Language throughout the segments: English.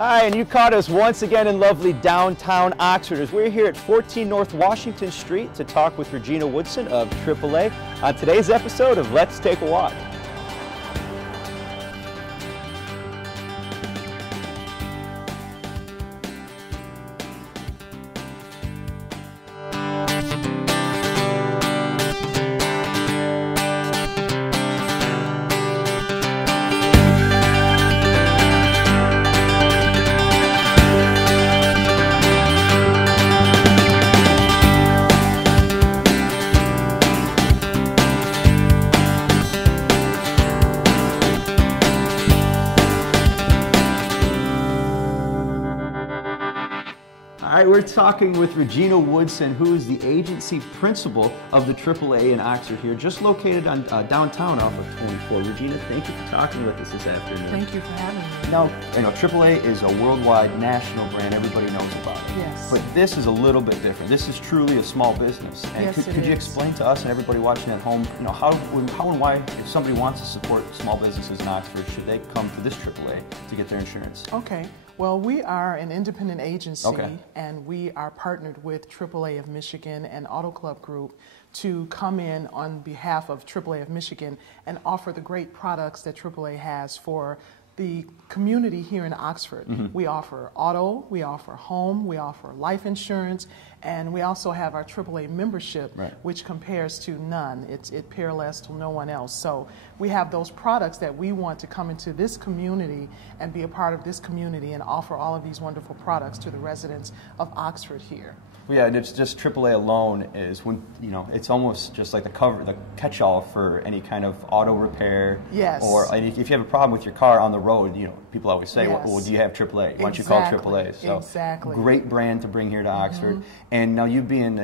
Hi, and you caught us once again in lovely downtown Oxford as we're here at 14 North Washington Street to talk with Regina Woodson of AAA on today's episode of Let's Take a Walk. All right, we're talking with Regina Woodson, who is the agency principal of the AAA in Oxford here, just located on downtown off of 24. Regina, thank you for talking with us this afternoon. Thank you for having me. Now, you know, AAA is a worldwide national brand. Everybody knows about it. Yes. But this is a little bit different. This is truly a small business. And yes, could you explain to us and everybody watching at home, you know, how and why, if somebody wants to support small businesses in Oxford, should they come to this AAA to get their insurance? Okay. Well, we are an independent agency, okay, and we are partnered with AAA of Michigan and Auto Club Group to come in on behalf of AAA of Michigan and offer the great products that AAA has for the community here in Oxford. Mm-hmm. We offer auto, we offer home, we offer life insurance, and we also have our AAA membership, right, which compares to none. It peerless to no one else. So we have those products that we want to come into this community and be a part of this community and offer all of these wonderful products to the residents of Oxford here. Well, yeah, and it's just AAA alone is when, you know, it's almost just like the catch-all for any kind of auto repair. Yes. Or if you have a problem with your car on the road, you know, people always say, yes, well, do you have AAA? Why don't you exactly, call AAA? So exactly. Great brand to bring here to Oxford. Mm-hmm. And now you being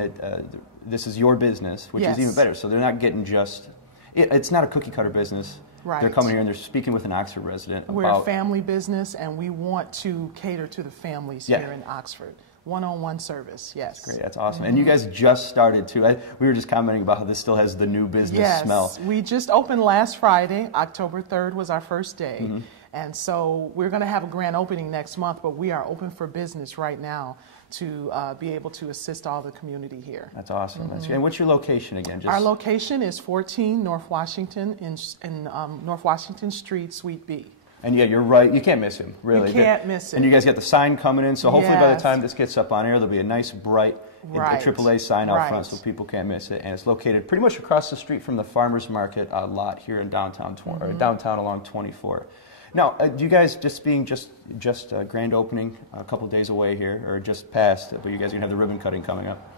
this is your business, which yes, is even better. So they're not getting just, it's not a cookie cutter business. Right. They're coming here and they're speaking with an Oxford resident We're a family business, and we want to cater to the families yeah, here in Oxford. One-on-one service, yes. That's great, that's awesome. Mm-hmm. And you guys just started too. We were just commenting about how this still has the new business yes, smell. We just opened last Friday. October 3rd was our first day. Mm-hmm. And so we're going to have a grand opening next month, but we are open for business right now to be able to assist all the community here. That's awesome. Mm-hmm. That's great. And what's your location again? Our location is 14 North Washington in North Washington Street, Suite B. And yeah, you're right. You can't miss him, really. You can't miss it. And you guys got the sign coming in, so hopefully by the yes, time this gets up on air, there'll be a nice, bright right, AAA sign out right, front so people can't miss it. And it's located pretty much across the street from the Farmers Market lot here in downtown, or downtown along 24. Now, do you guys, just a grand opening a couple days away here, or just past, but you guys are going to have the ribbon cutting coming up.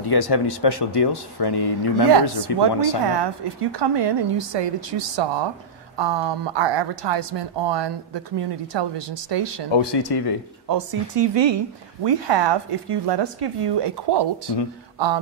Do you guys have any special deals for any new members yes, or people who want to sign up? Yes, what we have, if you come in and you say that you saw our advertisement on the community television station, OCTV, we have, if you let us give you a quote,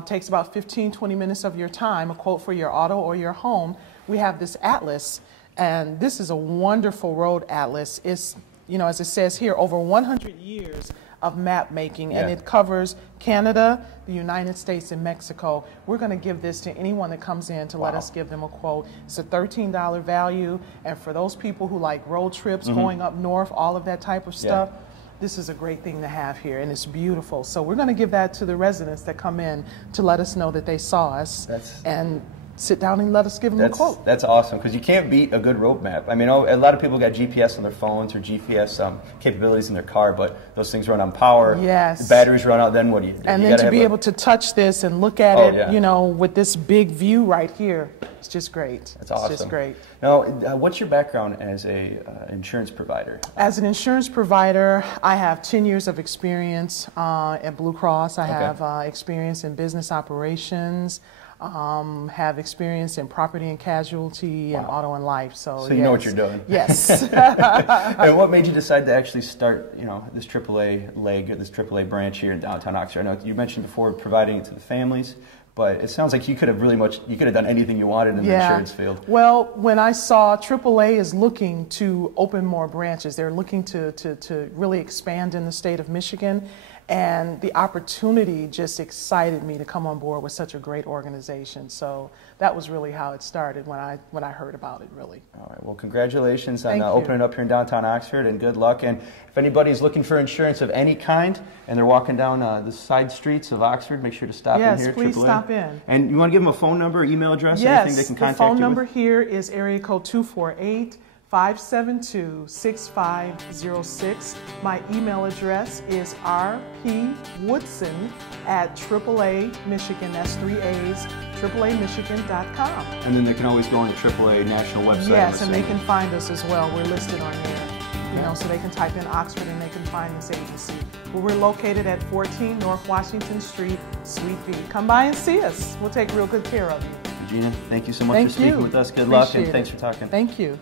takes about 15-20 minutes of your time, a quote for your auto or your home, we have this atlas, and this is a wonderful road atlas. It's, you know, as it says here, over 100 years of map making, yeah, and it covers Canada, the United States, and Mexico. We're going to give this to anyone that comes in to let us give them a quote. It's a $13 value, and for those people who like road trips, going up north, all of that type of stuff, yeah, this is a great thing to have here, and it's beautiful. So we're going to give that to the residents that come in to let us know that they saw us and sit down and let us give them a quote. That's awesome, because you can't beat a good road map. I mean, a lot of people got GPS on their phones or GPS capabilities in their car, but those things run on power. Yes. The batteries run out, then what do you do? And then to be able to touch this and look at it, yeah, you know, with this big view right here, it's just great. That's awesome. It's just great. Now, what's your background as a insurance provider? As an insurance provider, I have 10 years of experience at Blue Cross. I have experience in business operations. Have experience in property and casualty and auto and life. So you know what you're doing. Yes. And what made you decide to actually start, you know, this AAA leg, or this AAA branch here in downtown Oxford? I know you mentioned before providing it to the families, but it sounds like you could have done anything you wanted in the insurance field. Well, when I saw AAA is looking to open more branches, they're looking to really expand in the state of Michigan. And the opportunity just excited me to come on board with such a great organization. So that was really how it started when I heard about it, really. All right. Well, congratulations on opening up here in downtown Oxford, and good luck. And if anybody's looking for insurance of any kind and they're walking down the side streets of Oxford, make sure to stop in here. Yes, please stop in. And you want to give them a phone number, email address, yes, anything they can contact you? Yes, the phone you number with? here is area code 248-572-6506. My email address is rpwoodson@AAA-Michigan, that's 3 A's, AAAmichigan.com. And then they can always go on the AAA national website. Yes, and they can find us as well. We're listed on there. You know, so they can type in Oxford and they can find this agency. Well, we're located at 14 North Washington Street, Suite B. Come by and see us. We'll take real good care of you. Regina, thank you so much for speaking with us. Good luck, and thanks for talking. Thank you.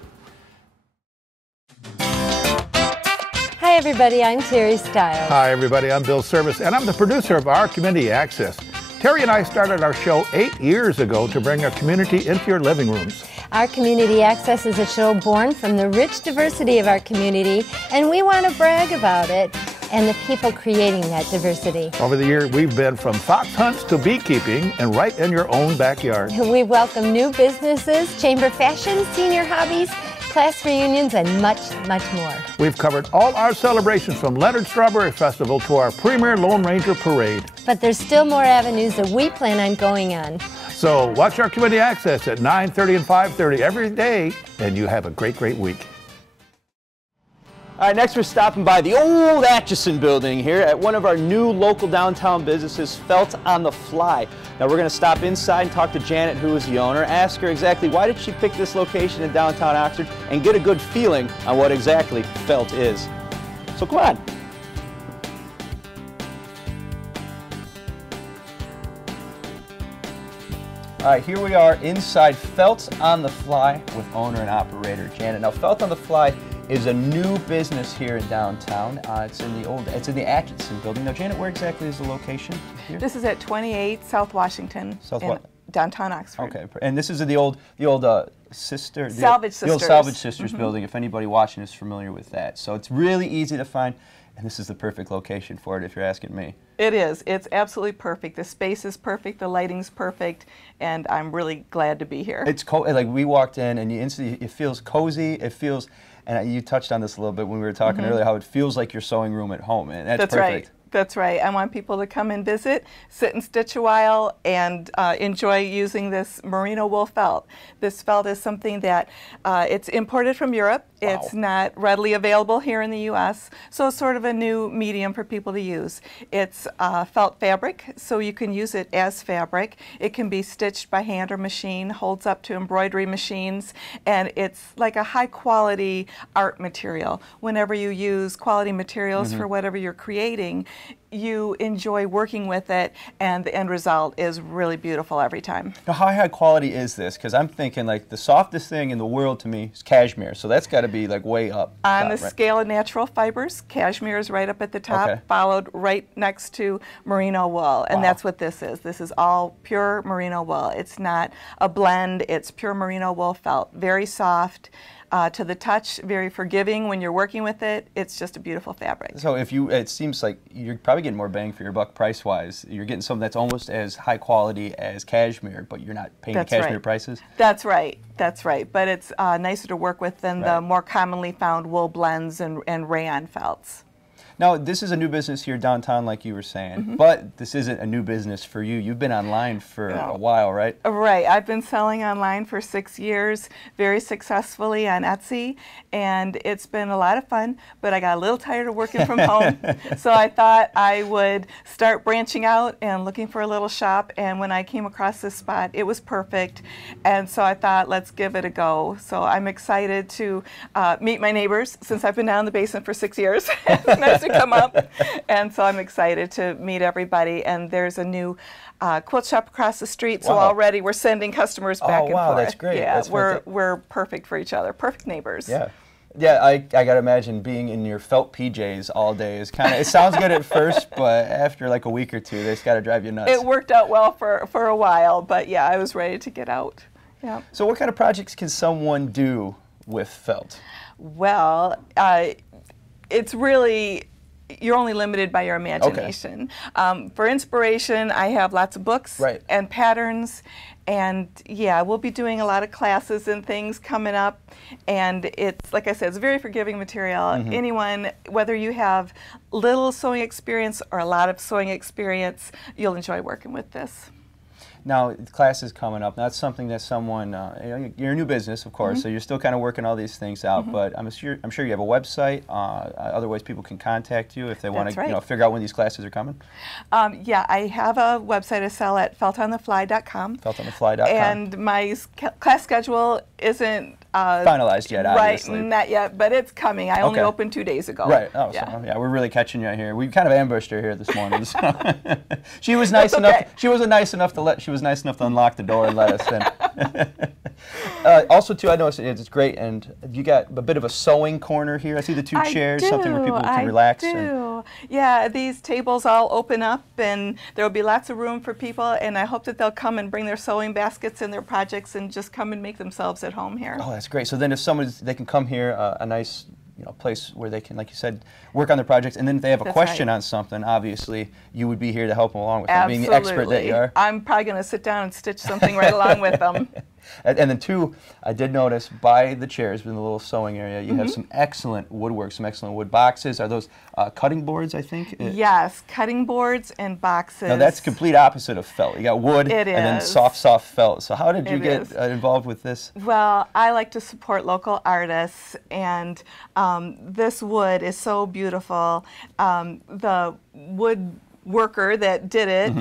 Hi, everybody. I'm Terry Stiles. Hi, everybody. I'm Bill Service, and I'm the producer of Our Community Access. Terry and I started our show 8 years ago to bring our community into your living rooms. Our Community Access is a show born from the rich diversity of our community, and we want to brag about it and the people creating that diversity. Over the years, we've been from fox hunts to beekeeping and right in your own backyard. We welcome new businesses, chamber fashion, senior hobbies, class reunions, and much, much more. We've covered all our celebrations from Leonard Strawberry Festival to our premier Lone Ranger Parade. But there's still more avenues that we plan on going on. So watch Our Community Access at 9:30 and 5:30 every day, and you have a great, great week. All right, next we're stopping by the old Atchison building here at one of our new local downtown businesses, Felt on the Fly. Now we're going to stop inside and talk to Janet, who is the owner, ask her exactly why did she pick this location in downtown Oxford, and get a good feeling on what exactly Felt is. So come on. All right, here we are inside Felt on the Fly with owner and operator Janet. Now Felt on the Fly is a new business here in downtown. It's in the Atchison building. Now, Janet, where exactly is the location here? This is at 28 South Washington in downtown Oxford. Okay, and this is the old sister Salvage Sisters. The old Salvage Sisters building. If anybody watching is familiar with that, so it's really easy to find, and this is the perfect location for it, if you're asking me. It is. It's absolutely perfect. The space is perfect. The lighting's perfect, and I'm really glad to be here. It's like we walked in, and you instantly it feels cozy. It feels. And you touched on this a little bit when we were talking earlier, how it feels like your sewing room at home, and that's perfect. Right. That's right. I want people to come and visit, sit and stitch a while, and enjoy using this merino wool felt. This felt is something that it's imported from Europe. Wow. It's not readily available here in the U.S., so it's sort of a new medium for people to use. It's felt fabric, so you can use it as fabric. It can be stitched by hand or machine, holds up to embroidery machines, and it's like a high-quality art material. Whenever you use quality materials for whatever you're creating, you enjoy working with it, and the end result is really beautiful every time. Now, how high quality is this? Because I'm thinking like the softest thing in the world to me is cashmere, so that's got to be like way up. On the scale of natural fibers, cashmere is right up at the top, followed right next to merino wool, and that's what this is. This is all pure merino wool. It's not a blend, it's pure merino wool felt. Very soft. To the touch, very forgiving when you're working with it. It's just a beautiful fabric. So it seems like you're probably getting more bang for your buck price-wise. You're getting something that's almost as high quality as cashmere, but you're not paying the cashmere prices? That's right. That's right. But it's nicer to work with than the more commonly found wool blends and rayon felts. Now, this is a new business here downtown, like you were saying, but this isn't a new business for you. You've been online for a while, right? Right. I've been selling online for 6 years, very successfully on Etsy, and it's been a lot of fun, but I got a little tired of working from home, so I thought I would start branching out and looking for a little shop, and when I came across this spot, it was perfect, and so I thought, let's give it a go. So I'm excited to meet my neighbors, since I've been down in the basement for 6 years. It's nice to come up, and so I'm excited to meet everybody. And there's a new quilt shop across the street, so already we're sending customers back and forth. Oh wow, that's great. Yeah, we're perfect for each other, perfect neighbors. Yeah. Yeah, I gotta imagine being in your felt PJs all day is kind of, it sounds good at first, but after like a week or two, that's gotta drive you nuts. It worked out well for a while, but yeah, I was ready to get out. Yeah. So what kind of projects can someone do with felt? Well, it's really you're only limited by your imagination. For inspiration, I have lots of books and patterns. And yeah, we'll be doing a lot of classes and things coming up. And it's, like I said, it's very forgiving material. Anyone, whether you have little sewing experience or a lot of sewing experience, you'll enjoy working with this. Now, class is coming up. That's something that someone, you're a new business, of course, so you're still kind of working all these things out, but I'm sure you have a website, other ways people can contact you if they want to figure out when these classes are coming. Yeah, I have a website I sell at feltonthefly.com. Feltonthefly.com. And my class schedule isn't finalized yet, obviously. Right, not yet, but it's coming. I only opened 2 days ago. Right. Oh, yeah. So, yeah, we're really catching you out here. We kind of ambushed her here this morning. So. She was nice enough. She was nice enough to unlock the door and let us in. Also, too, I noticed it's great, and you got a bit of a sewing corner here. I see the two chairs, something where people can relax. Yeah, these tables all open up, and there will be lots of room for people, and I hope that they'll come and bring their sewing baskets and their projects and just come and make themselves at home here. Oh, that's great. So then if they can come here, a nice place where they can, like you said, work on their projects, and then if they have a question on something, obviously you would be here to help them along with them, being the expert that you are. I'm probably going to sit down and stitch something right along with them. And then two, I did notice by the chairs in the little sewing area, you have some excellent woodwork, some excellent wood boxes. Are those cutting boards, I think? Yes, cutting boards and boxes. Now that's complete opposite of felt. You got wood and then soft felt. So how did you get involved with this? Well, I like to support local artists, and this wood is so beautiful. The woodworker that did it,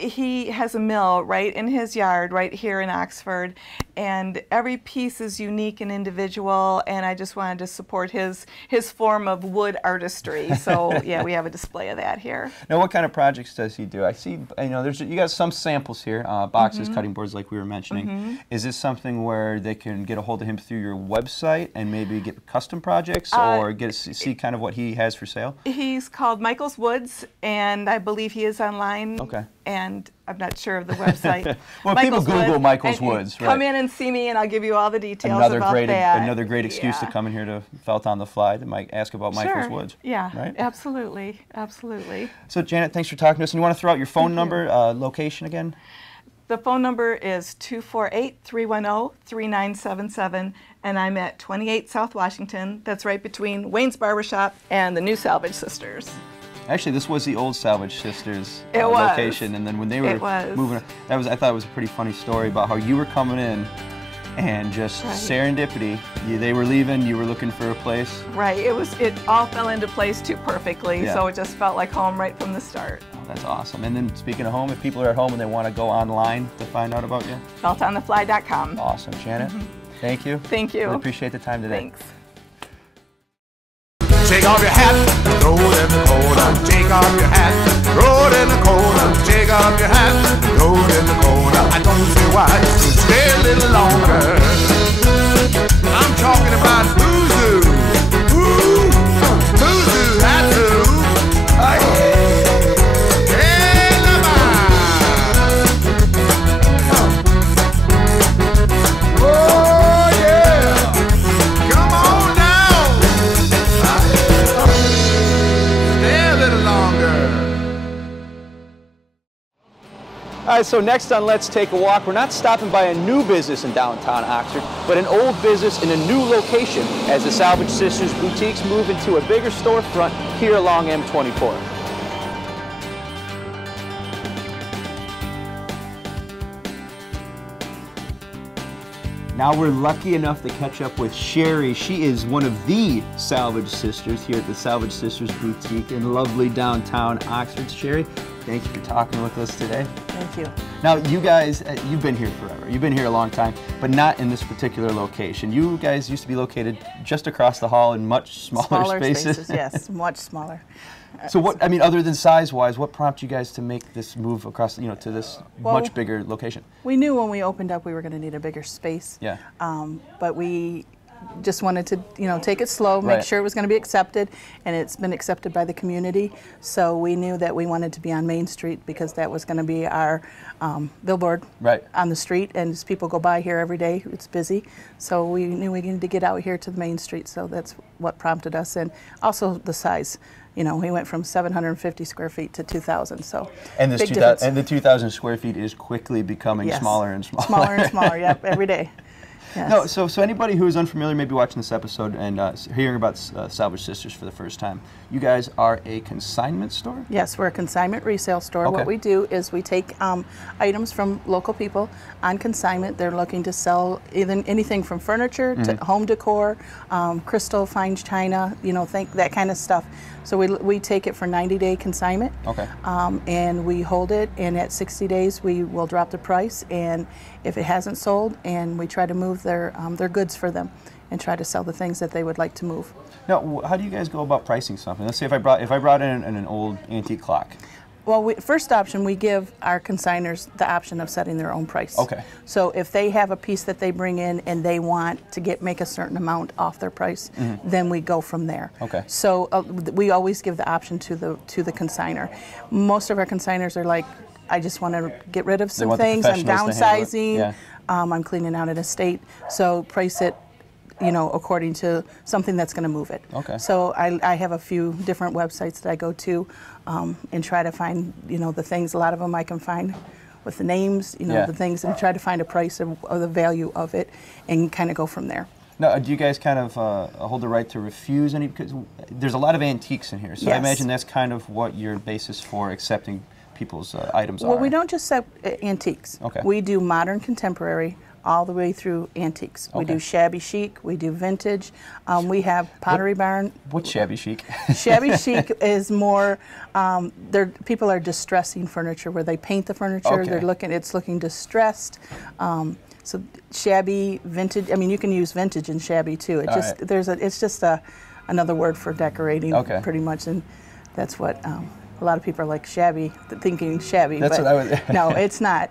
he has a mill right in his yard right here in Oxford, and every piece is unique and individual, and I just wanted to support his form of wood artistry. So yeah, we have a display of that here. Now, what kind of projects does he do? I see, you got some samples here, boxes, cutting boards like we were mentioning. Is this something where they can get a hold of him through your website and maybe get custom projects, or see kind of what he has for sale? He's called Michael's Woods, and I believe he is online. Okay. And I'm not sure of the website. Well, people Google Michael's Woods, right? Come in and see me, and I'll give you all the details about that. Another great excuse to come in here to Felt on the Fly to ask about Michael's Woods. Yeah, right? Absolutely, absolutely. So, Janet, thanks for talking to us. And you want to throw out your phone number, location again? The phone number is 248-310-3977, and I'm at 28 South Washington. That's right between Wayne's Barbershop and the new Salvage Sisters. Actually, this was the old Salvage Sisters location, and then when they were moving, I thought it was a pretty funny story about how you were coming in, and just serendipity. They were leaving. You were looking for a place. Right. It all fell into place too perfectly. So it just felt like home right from the start. Oh, that's awesome. And then speaking of home, if people are at home and they want to go online to find out about you, feltonthefly.com. Awesome, Janet. Thank you. Thank you. We appreciate the time today. Thanks. Take off your hat, throw it in the corner. Take off your hat, throw it in the corner. Take off your hat, throw it in the corner. I don't see why you stay a little longer. I'm talking about Boozoo. Ooh, Boozoo, that's who. Oh, yeah. All right, so next on Let's Take a Walk, we're not stopping by a new business in downtown Oxford, but an old business in a new location as the Salvage Sisters boutiques move into a bigger storefront here along M24. Now we're lucky enough to catch up with Sherry. She is one of the Salvage Sisters here at the Salvage Sisters Boutique in lovely downtown Oxford. Sherry, thank you for talking with us today. Thank you. Now, you guys, you've been here forever. You've been here a long time, but not in this particular location. You guys used to be located just across the hall in much smaller spaces. Yes, much smaller. So what, I mean, other than size-wise, what prompted you guys to make this move across, to this much bigger location? We knew when we opened up we were going to need a bigger space. Yeah. But we just wanted to, take it slow, make sure it was going to be accepted, and it's been accepted by the community. So we knew that we wanted to be on Main Street because that was going to be our billboard on the street, and as people go by here every day, it's busy. So we knew we needed to get out here to the Main Street, so that's what prompted us, and also the size. We went from 750 square feet to 2,000, so and big difference. And the 2,000 square feet is quickly becoming smaller and smaller. Smaller and smaller, yep, every day. Yes. No, so anybody who is unfamiliar, maybe watching this episode and hearing about Salvage Sisters for the first time, you guys are a consignment store? Yes, we're a consignment resale store. Okay. What we do is we take items from local people on consignment. They're looking to sell anything from furniture to home decor, crystal, fine china, that kind of stuff. So we take it for 90-day consignment, and we hold it, and at 60 days we will drop the price, and if it hasn't sold, and we try to move their goods for them and try to sell the things that they would like to move. Now, how do you guys go about pricing something? Let's say if I brought in an old antique clock. Well, first option, we give our consigners the option of setting their own price. Okay. So if they have a piece that they bring in and they want to make a certain amount off their price, then we go from there. Okay. So we always give the option to the consigner. Most of our consigners are like, I just want to get rid of some things. I'm downsizing. I'm cleaning out an estate. So price it, according to something that's going to move it. Okay. So I have a few different websites that I go to and try to find, the things. A lot of them I can find with the names, the things, and try to find a price of the value of it and kind of go from there. Now, do you guys kind of hold the right to refuse any? Because there's a lot of antiques in here, so I imagine that's kind of what your basis for accepting people's items are. Well, we don't just sell antiques. Okay. We do modern, contemporary, all the way through antiques. We do shabby chic, we do vintage. We have Pottery Barn. What's shabby chic? Shabby chic is more, people are distressing furniture where they paint the furniture. Okay. It's looking distressed. So shabby, vintage. I mean, you can use vintage and shabby too. It's just another word for decorating, pretty much, and that's what. A lot of people are like shabby, thinking shabby, that's but what I was no, it's not.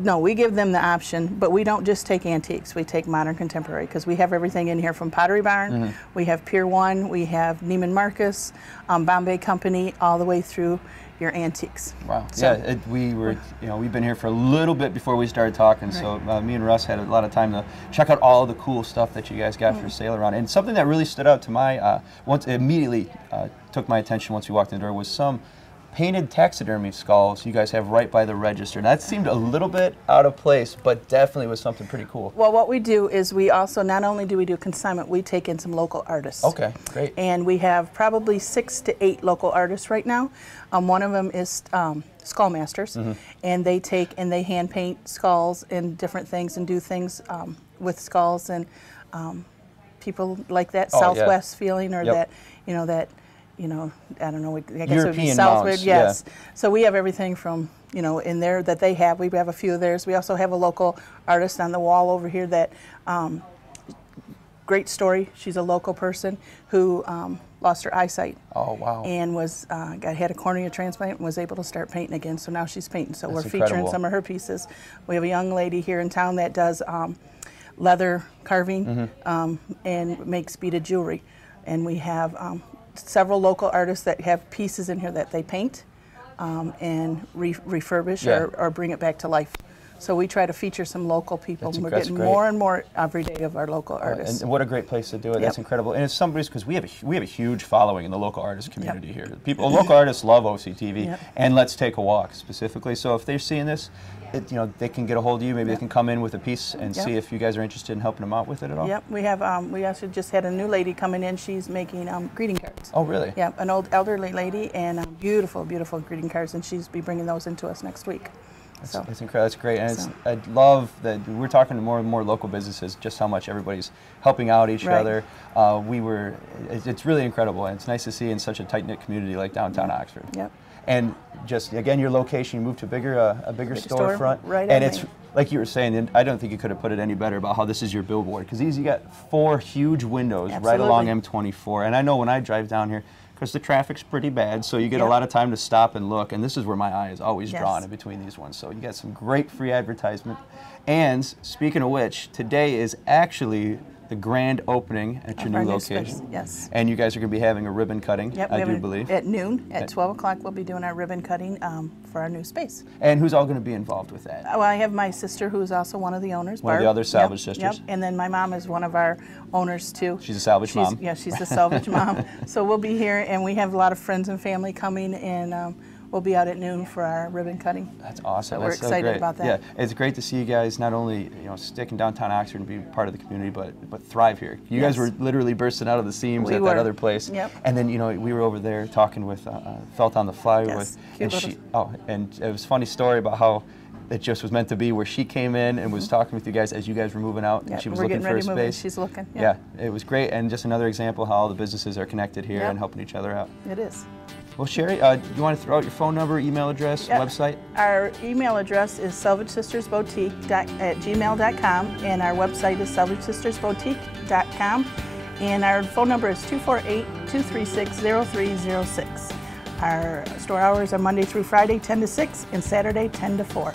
No, we give them the option, but we don't just take antiques. We take modern contemporary because we have everything in here from Pottery Barn. We have Pier 1, we have Neiman Marcus, Bombay Company, all the way through your antiques. Wow. So, we've been here for a little bit before we started talking, so me and Russ had a lot of time to check out all the cool stuff that you guys got for sale around. And something that really stood out to my, immediately took my attention once we walked in the door was some painted taxidermy skulls you guys have right by the register. Now, that seemed a little bit out of place, but definitely was something pretty cool. Well, what we do is we also, not only do we do consignment, we take in some local artists. Okay, great. And we have probably 6 to 8 local artists right now. One of them is Skull Masters, and they take and they hand paint skulls and different things and do things with skulls, and people like that Southwest feeling, or that, I don't know, I guess European it would be Southward, mounts, yes. So we have everything from, in there that they have. We have a few of theirs. We also have a local artist on the wall over here that, great story. She's a local person who lost her eyesight. Oh, wow. And had a cornea transplant and was able to start painting again. So now she's painting. So That's we're featuring incredible. some of her pieces. We have a young lady here in town that does leather carving and makes beaded jewelry. And we have several local artists that have pieces in here that they paint and refurbish or bring it back to life. So we try to feature some local people, and we're getting more and more every day of our local artists. And what a great place to do it. That's incredible. And it's somebody's, because we have a huge following in the local artist community here. Local artists love OCTV and Let's Take a Walk specifically. So if they're seeing this, they can get a hold of you. Maybe they can come in with a piece and see if you guys are interested in helping them out with it at all. Yep, we have. We actually just had a new lady coming in. She's making greeting cards. Oh, really? Yeah, an old elderly lady, and beautiful, beautiful greeting cards, and she's be bringing those into us next week. That's incredible. That's great. And I love that we're talking to more and more local businesses, just how much everybody's helping out each other. It's really incredible, and it's nice to see in such a tight-knit community like downtown Oxford. Yep. And just, again, your location, you moved to a bigger storefront. Right. And it's, like you were saying, and I don't think you could have put it any better about how this is your billboard, because you got 4 huge windows right along M24. And I know when I drive down here, because the traffic's pretty bad, so you get a lot of time to stop and look, and this is where my eye is always drawn in between these ones. So you got some great free advertisement. And speaking of which, today is actually the grand opening at your new location. Space, yes. And you guys are going to be having a ribbon cutting, I do believe. At noon, at 12 o'clock, we'll be doing our ribbon cutting for our new space. And who's all going to be involved with that? Well, I have my sister, who's also one of the owners, One Barb. of the other salvage sisters? Yep, and then my mom is one of our owners, too. She's a salvage mom? Yeah, she's a salvage mom. So we'll be here, and we have a lot of friends and family coming, and we'll be out at noon for our ribbon cutting. That's awesome. So we're excited about that. Yeah, it's great to see you guys not only stick in downtown Oxford and be part of the community, but thrive here. You guys were literally bursting out of the seams at that other place. Yep. And then we were over there talking with Felt on the Fly with, and it was a funny story about how it just was meant to be, where she came in and was talking with you guys as you guys were moving out, and she was looking for a space. She's looking. Yeah, it was great, and just another example of how all the businesses are connected here and helping each other out. It is. Well, Sherry, you want to throw out your phone number, email address, website? Our email address is salvagesistersboutique@gmail.com, and our website is salvagesistersboutique.com, and our phone number is 248-236-0306. Our store hours are Monday through Friday, 10 to 6, and Saturday, 10 to 4.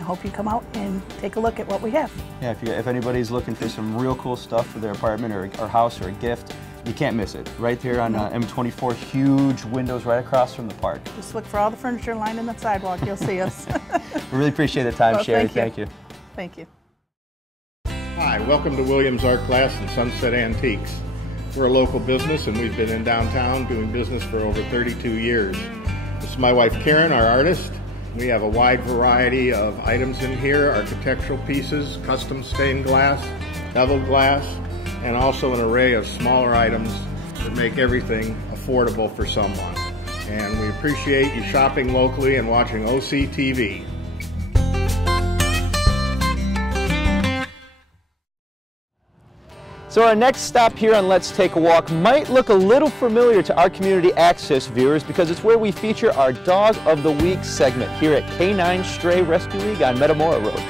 I hope you come out and take a look at what we have. Yeah, if anybody's looking for some real cool stuff for their apartment or house or a gift, you can't miss it. Right there on M24, huge windows right across from the park. Just look for all the furniture lining the sidewalk. You'll see us. We really appreciate the time, Sherry. Thank you. Thank you. Hi, welcome to Williams Art Glass and Sunset Antiques. We're a local business, and we've been in downtown doing business for over 32 years. This is my wife, Karen, our artist. We have a wide variety of items in here, architectural pieces, custom stained glass, beveled glass, and also an array of smaller items that make everything affordable for someone. And we appreciate you shopping locally and watching OCTV. So our next stop here on Let's Take a Walk might look a little familiar to our Community Access viewers, because it's where we feature our Dog of the Week segment here at K9 Stray Rescue League on Metamora Road.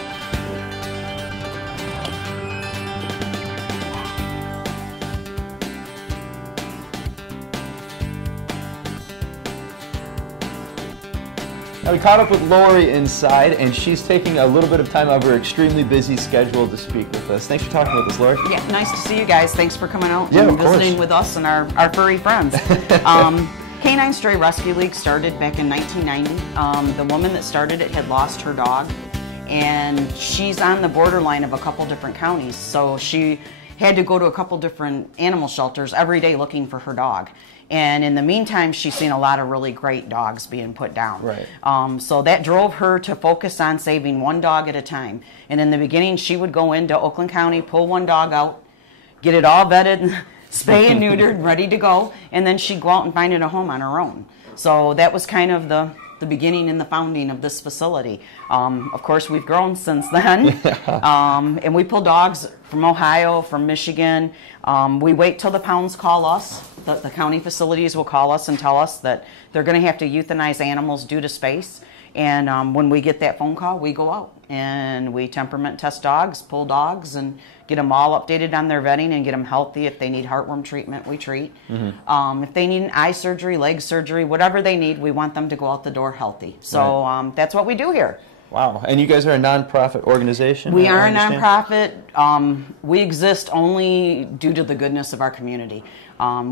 Now we caught up with Lori inside, and she's taking a little bit of time out of her extremely busy schedule to speak with us. Thanks for talking with us, Lori. Yeah, nice to see you guys. Thanks for coming out and visiting with us and our furry friends. K9 Stray Rescue League started back in 1990. The woman that started it had lost her dog, and she's on the borderline of a couple different counties, so she had to go to a couple different animal shelters every day looking for her dog. And in the meantime, she's seen a lot of really great dogs being put down. Right. So that drove her to focus on saving one dog at a time. And in the beginning, she would go into Oakland County, pull one dog out, get it all vetted, spay and neutered, ready to go, and then she'd go out and find it a home on her own. So that was kind of the beginning and the founding of this facility. Of course, we've grown since then. And we pull dogs from Ohio, from Michigan. We wait till the pounds call us. The county facilities will call us and tell us that they're going to have to euthanize animals due to space. And when we get that phone call, we go out and we temperament test dogs, pull dogs, and get them all updated on their vetting and get them healthy. If they need heartworm treatment, we treat. If they need an eye surgery, leg surgery, whatever they need, we want them to go out the door healthy. So that's what we do here. Wow. And you guys are a nonprofit organization? We are a nonprofit. We exist only due to the goodness of our community.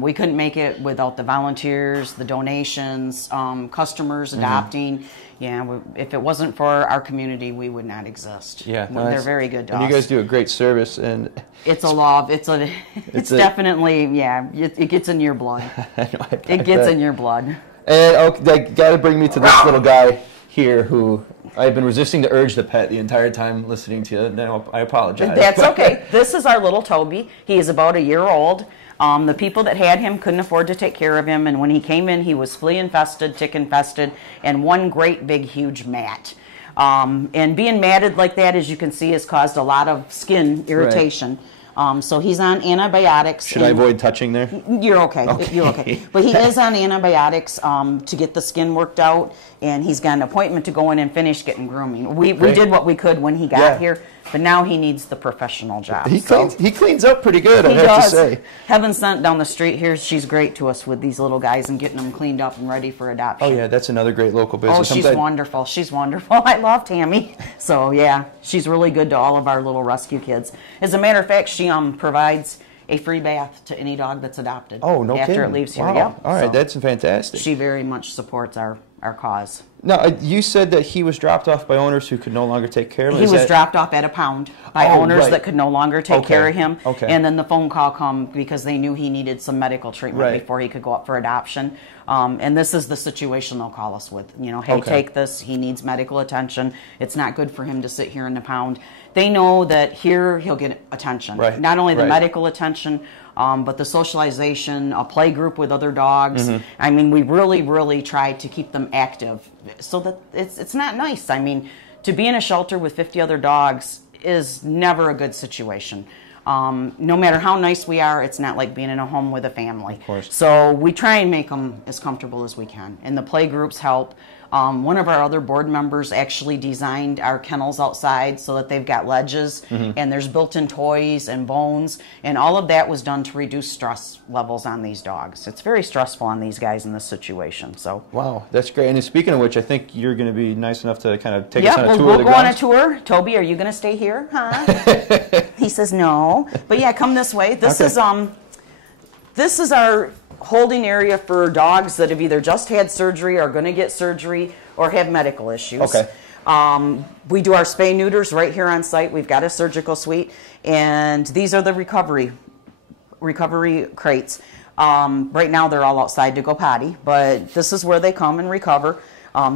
We couldn't make it without the volunteers, the donations, customers adopting. Yeah, if it wasn't for our community, we would not exist. Yeah, they're very good to us. And you guys do a great service, and it's a love. It's definitely, yeah. It gets in your blood. It gets in your blood. And they got to bring me to this little guy here who I've been resisting the urge to pet the entire time listening to you. No, I apologize. That's okay. This is our little Toby. He is about a year old. The people that had him couldn't afford to take care of him, and when he came in, he was flea infested, tick infested, and one great big huge mat. And being matted like that, as you can see, has caused a lot of skin irritation. So he's on antibiotics. Should I avoid touching there? You're okay. You're okay. But he is on antibiotics to get the skin worked out, and he's got an appointment to go in and finish getting grooming. We did what we could when he got here, but now he needs the professional job. He cleans up pretty good, I have to say. Heaven Sent down the street here, she's great to us with these little guys and getting them cleaned up and ready for adoption. Oh, yeah, that's another great local business. Oh, she's wonderful. She's wonderful. I love Tammy. So, yeah, she's really good to all of our little rescue kids. As a matter of fact, she provides a free bath to any dog that's adopted. Oh, no kidding. After it leaves here. Wow. Yep. All right, so that's fantastic. she very much supports our cause. Now, you said that he was dropped off by owners who could no longer take care of him. He was dropped off at a pound by owners that could no longer take care of him. Okay. And then the phone call come because they knew he needed some medical treatment before he could go up for adoption. And this is the situation they'll call us with. You know, hey, take this. He needs medical attention. It's not good for him to sit here in the pound. They know that here he'll get attention. Right. Not only the medical attention, but the socialization, a play group with other dogs. I mean, we really, really try to keep them active so that it's not nice. I mean, to be in a shelter with 50 other dogs is never a good situation. No matter how nice we are, it's not like being in a home with a family. Of course. So we try and make them as comfortable as we can. And the play groups help. One of our other board members actually designed our kennels outside so that they've got ledges and there's built-in toys and bones, and all of that was done to reduce stress levels on these dogs. It's very stressful on these guys in this situation. So wow, that's great. And speaking of which, I think you're going to be nice enough to kind of take us on a tour of the we'll go on a grounds. tour. Toby, are you going to stay here? Huh? He says no. But yeah, come this way. This is our holding area for dogs that have either just had surgery, are going to get surgery, or have medical issues. Okay. We do our spay neuters right here on site. We've got a surgical suite, and these are the recovery crates. Right now they're all outside to go potty, but this is where they come and recover.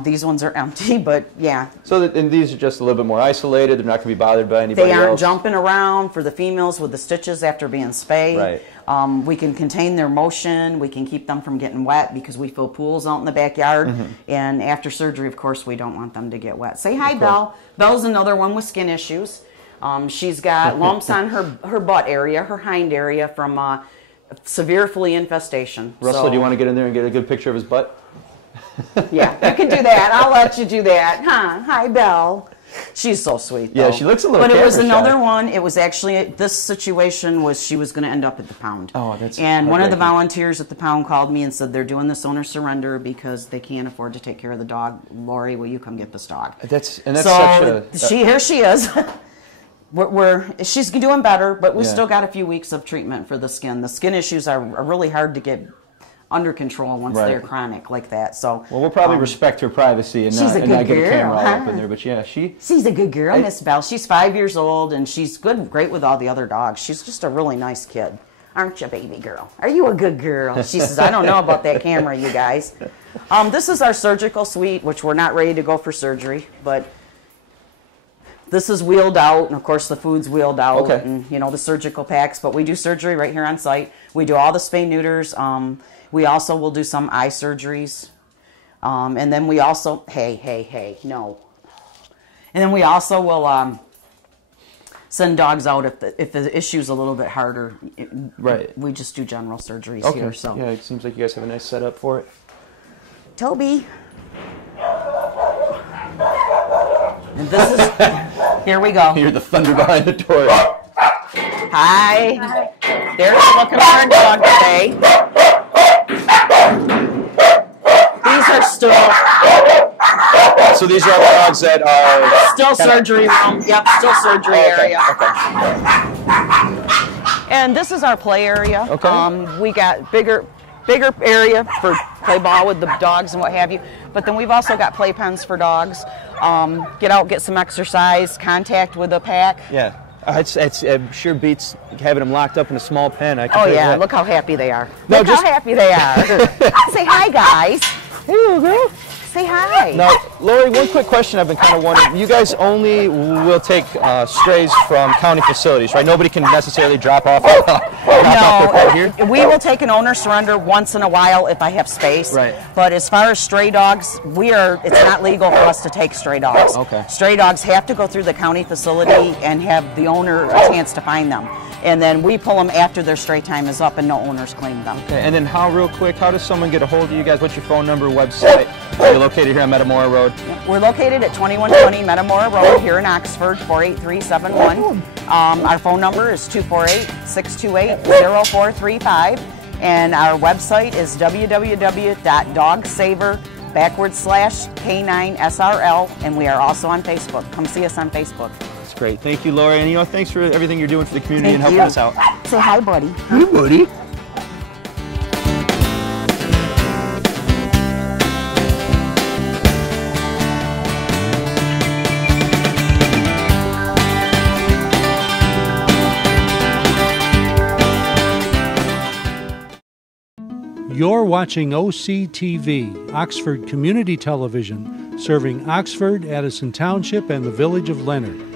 These ones are empty, but yeah. So and these are just a little bit more isolated. They're not going to be bothered by anybody else. They aren't jumping around for the females with the stitches after being spayed. Right. We can contain their motion. We can keep them from getting wet because we fill pools out in the backyard. And after surgery, of course, we don't want them to get wet. Say hi, Belle. Belle's another one with skin issues. She's got lumps on her butt area, her hind area, from severe flea infestation. Russell, do you want to get in there and get a good picture of his butt? Yeah, you can do that. I'll let you do that. Huh? Hi, Belle. She's so sweet, though. Yeah, she looks a little But it was another shy. one. It was actually, this situation was she was going to end up at the pound. Oh, that's And one of the volunteers at the pound called me and said they're doing this owner surrender because they can't afford to take care of the dog. Lori, will you come get this dog? That's so such a... here she is. She's doing better, but we still got a few weeks of treatment for the skin. The skin issues are really hard to get under control once they're chronic like that. So well, we'll probably respect her privacy and not get a camera all up in there. But yeah, she's a good girl, Miss Belle. She's 5 years old and she's great with all the other dogs. She's just a really nice kid. Aren't you, baby girl? Are you a good girl? She says, I don't know about that camera, you guys. This is our surgical suite, which we're not ready to go for surgery, but this is wheeled out, and of course the food's wheeled out, and you know the surgical packs. But we do surgery right here on site. We do all the spay neuters. We also will do some eye surgeries, and then we also no. And then we also will send dogs out if the issue's a little bit harder. We just do general surgeries here. So yeah, it seems like you guys have a nice setup for it. Toby. And this is, here we go. Hear the thunder behind the door. Hi. There's looking for a dog today. These are still. So these are all the dogs that are still surgery room. Yep, still surgery area. And this is our play area. We got bigger area for play ball with the dogs and what have you. But then we've also got play pens for dogs. Get out, get some exercise, contact with the pack. Yeah, it sure beats having them locked up in a small pen. Oh yeah, look how happy they are. Look how happy they are. Say hi, guys. Here we go. Say hi. Now, Lori, one quick question I've been kind of wondering. You guys only will take strays from county facilities, right? Nobody can necessarily drop off their pet here? We will take an owner surrender once in a while if I have space. Right. But as far as stray dogs, it's not legal for us to take stray dogs. Okay. Stray dogs have to go through the county facility and have the owner a chance to find them. and then we pull them after their stray time is up and no owners claim them. Okay, and then real quick, how does someone get a hold of you guys? What's your phone number, website? You're located here on Metamora Road. We're located at 2120 Metamora Road here in Oxford, 48371. Our phone number is 248-628-0435, and our website is www.dogsaver_K9SRL, and we are also on Facebook. Come see us on Facebook. That's great. Thank you, Lori. And thanks for everything you're doing for the community and helping us out. Say hi, buddy. Hi, buddy. You're watching OCTV, Oxford Community Television, serving Oxford, Addison Township, and the village of Leonard.